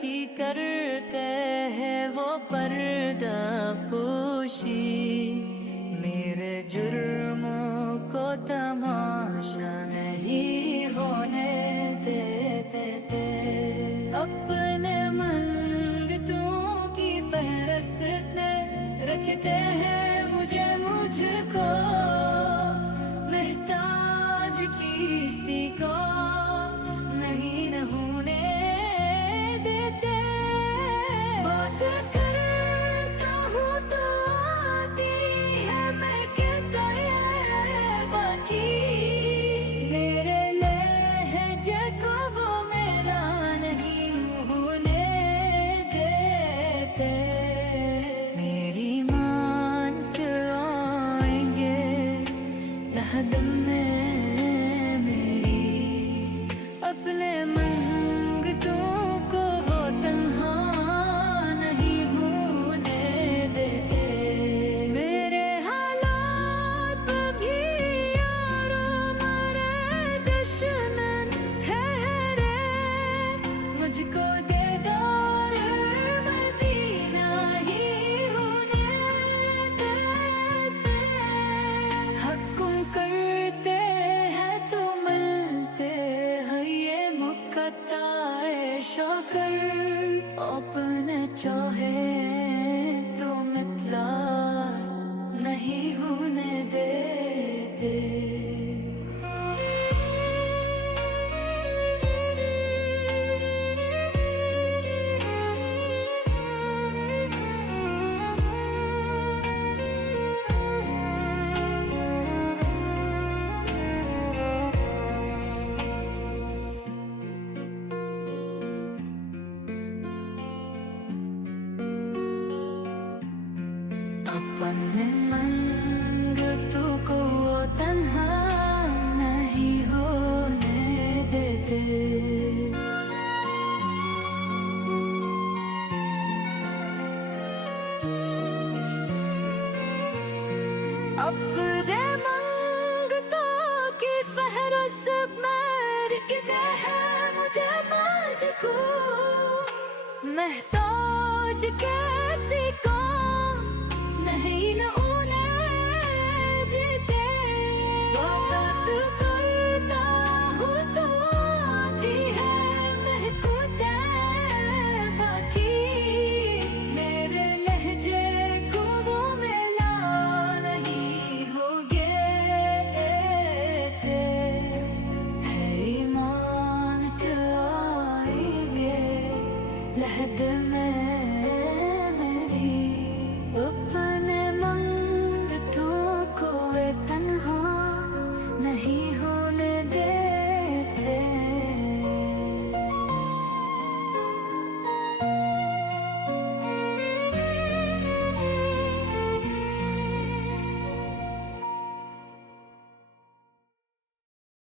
की करते हैं वो पर्दा पोशी। मेरे जुर्मों को तमाशा नहीं होने देते। अपने मंगतों की फहरिस्त रखते हैं मुझको महताज किसी को नहीं न होने देते। बात करता हूँ तो आती है मैं कहता ये बाकी। मेरे लहजे को वो मेरा नहीं होने देते। मेरी मान के आएंगे लहदम में मेरी, अपने मंगतों को वो तन्हा नहीं होने देते। मेरे हालात भी यारो मरे दुश्मन ठहरे, मुझको दीदार मदीना ही होने देते। हुक्म करते हैं तो मिलते हैं ये मुकताए शौकर। अपने चाहे तो मितला नहीं होने देते। अपने मंगतों को वो तन्हा नहीं होने देते। अपने मंगतों की फहरिस्त में लिखते हैं मुझको महताज कैसी